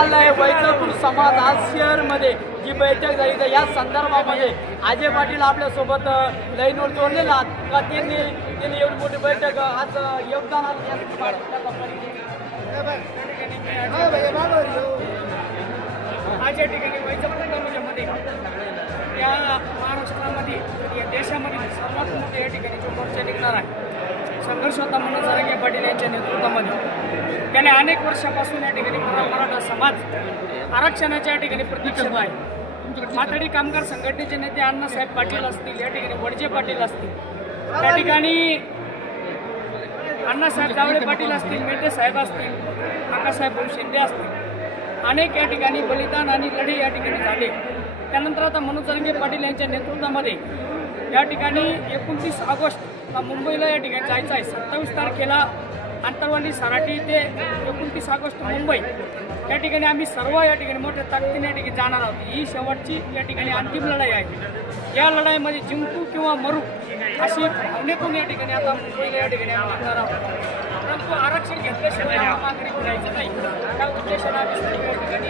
चाललंय वैजापूर समाज आज शहरमध्ये जी बैठक झाली तर या संदर्भामध्ये अजय पाटील आपल्यासोबत लाईनवर जोडलेला का त्यांनी एवढी मोठी बैठक आज योगदान आज या ठिकाणी वैजापूर तालुक्यामध्ये या महाराष्ट्रामध्ये या देशामध्ये सर्वात मोठे या ठिकाणी जो मोर्चा निघणार आहे संघर्ष होता मनोज जरांगे पाटील यांच्या नेतृत्वामध्ये गेल्या अनेक वर्षापासून या ठिकाणी मराठा समाज आरक्षणाच्या या ठिकाणी प्रतीक्षेत आहे। माथाडी कामगार संघटनेचे नेते अण्णासाहेब पाटील असतील, या ठिकाणी वडजे पाटील असतील, त्या ठिकाणी अण्णासाहेब जावळे पाटील असतील, मेटे साहेब असतील, काकासाहेब शिंदे असतील, अनेक या ठिकाणी बलिदान आणि लढे या ठिकाणी झाले। त्यानंतर आता मनोज जरांगे पाटील यांच्या नेतृत्वामध्ये या ठिकाणी 29 ऑगस्टला मुंबईला या ठिकाणी जायचं आहे। 27 तारखेला आंतरवाली सराटी ते 29 ऑगस्ट मुंबई या ठिकाणी आम्ही सर्व या ठिकाणी मोठ्या ताकदीने या ठिकाणी जाणार आहोत। ही शेवटची या ठिकाणी अंतिम लढाई आहे। या लढाईमध्ये जिंकू किंवा मरू अशी भावनेतून या ठिकाणी आता मुंबईला या ठिकाणी आम्ही जाणार आहोत। परंतु आरक्षण घेतल्याशिवाय मागणी करायचं नाही त्या उद्देशाने आम्ही सर्व या ठिकाणी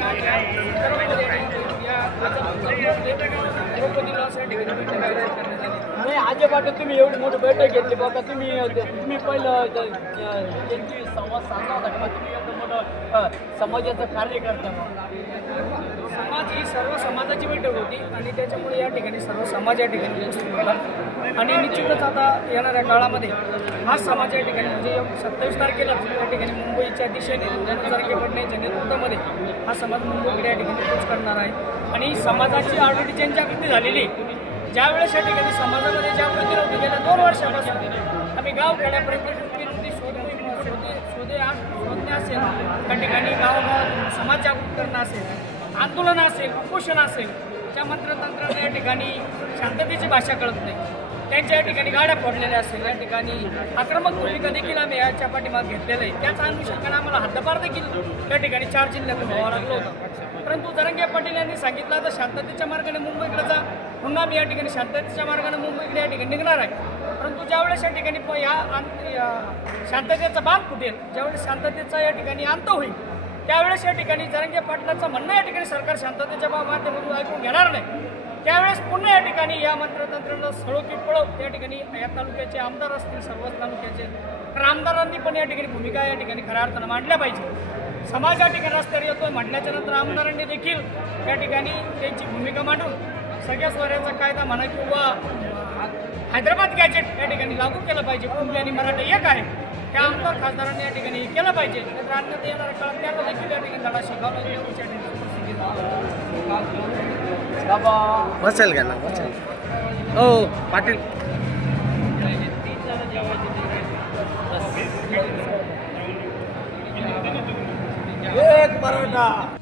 अजय पाटील तुम्ही एवढी मोठी बैठक घेतली बघा तुम्ही पहिलं त्यांची संवाद साधला होता का तुम्ही एवढं मोठं समाजाचं कार्य करता समाज ही सर्व समाजाची बैठक होती आणि त्याच्यामुळे या ठिकाणी सर्व समाज या ठिकाणी उपस्थित होता आणि निश्चितच आता येणाऱ्या काळामध्ये हा समाज या ठिकाणी म्हणजे 27 तारखेला या ठिकाणी मुंबईच्या दिशेने मनोज जरांगे पाटलांच्या नेतृत्वामध्ये हा समाज मुंबईकडे या ठिकाणी पोच करणार आहे आणि समाजाची ऑलरेडी जनजागृती झालेली ज्यावेळेस या ठिकाणी समाजामध्ये जागृती नव्हती गेल्या 2 वर्षापासून आम्ही गाव खेड्यापर्यंत शोधणे असेल त्या ठिकाणी गावागावात समाज जागृत करणं असेल आंदोलन असेल उपोषण असेल त्या मंत्रतंत्राने या ठिकाणी शांततेची भाषा कळत नाही त्यांच्या या ठिकाणी गाड्या फोडलेल्या असेल या ठिकाणी आक्रमक भूमिका देखील आम्ही याच्या पाठीमाग घेतलेलं आहे त्याच अनुषंगाने आम्हाला हद्दपार देखील त्या ठिकाणी 4 जिल्ह्यातून व्हावं लागलं होतं परंतु जरांगे पाटील यांनी सांगितलं आता शांततेच्या मार्गाने मुंबईकडे जा म्हणून आम्ही या ठिकाणी शांततेच्या मार्गाने मुंबईकडे या ठिकाणी निघणार आहे परंतु ज्यावेळेस या ठिकाणी या शांततेचा बांध फुटेल ज्यावेळेस शांततेचा या ठिकाणी अंत होईल त्यावेळेस या ठिकाणी जरांगे पाटलाचं म्हणणं या ठिकाणी सरकार शांततेच्या माध्यमातून ऐकून घेणार नाही त्यावेळेस पुन्हा या ठिकाणी या मंत्रतंत्राला सळो की पळो त्या ठिकाणी या तालुक्याचे आमदार असतील सर्वच तालुक्याचे तर आमदारांनी पण या ठिकाणी भूमिका या ठिकाणी खऱ्या अर्थानं मांडल्या पाहिजे समाज या ठिकाणी रस्त्यावर येतोय म्हटल्याच्या नंतर आमदारांनी देखील या ठिकाणी त्यांची भूमिका मांडून सगळ्या सोयऱ्याचा कायदा म्हणा किंवा हैदराबाद गॅजेट या ठिकाणी लागू केलं पाहिजे कुंभली आणि मराठा एक आहे त्या आमदार खासदारांनी या ठिकाणी केलं पाहिजे तर आणण्यात येणाऱ्या काळात त्याला देखील या ठिकाणी लढा शिकावला बसेल का ना बसेल हो पाटील एक मराठा